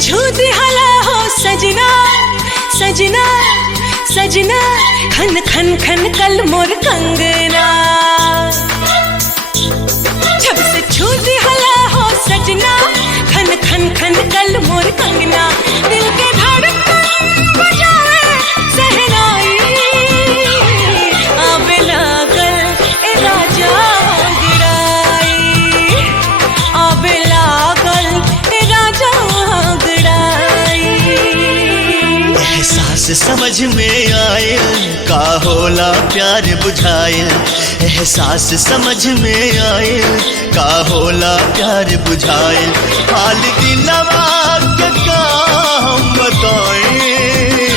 छू दिहला हो सजना सजना सजना, खन खन खन कल मोर कंगना। जब से छू दिहला हो सजना, खन खन खन कल मोर कंगना। दिल के धड़कन बजाए सहनाई, आवे लागल ए राजा गिराई, आवे लागल ए राजा गिराई। एहसास समझ में आए का होला प्यार बुझाए, एहसास समझ में आए का होला प्यार बुझाए। हाल दिलवा के का हम बताएं,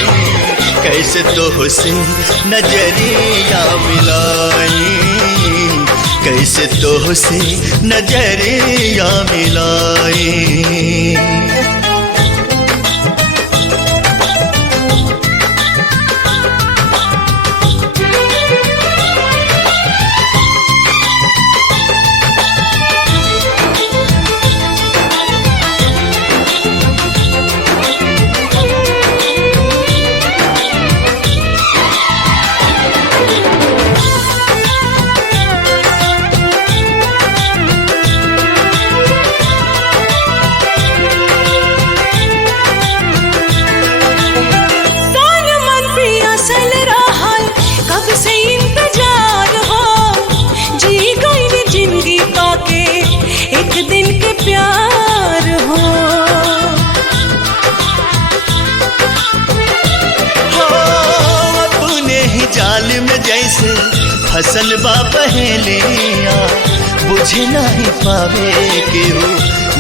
कैसे तो से नजरिया मिलाए, कैसे तो से नजरिया मिलाए। जाल में जैसे फसल बा पहेलिया, बुझे नहीं पावे केहू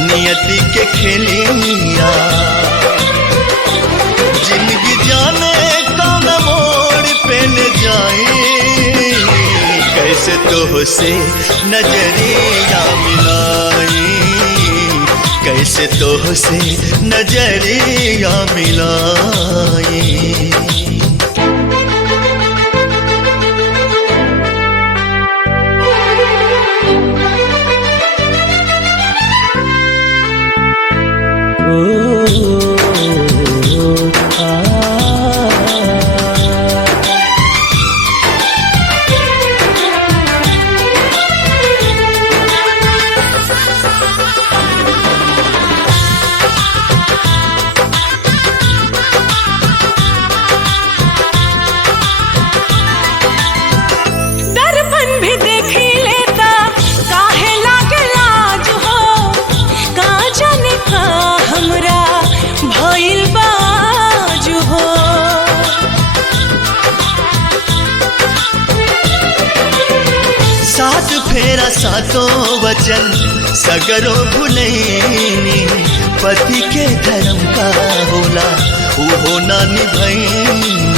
नियति के खेलिया। जिंदगी जाने कौन मोड़ पे ले जाए, कैसे तो से नजरिया मिलाए, कैसे तो से नजरिया मिलाए। सात फेरा सातों वचन सगरो भुलैनी, पति के धर्म का होला वो ना निभैनी।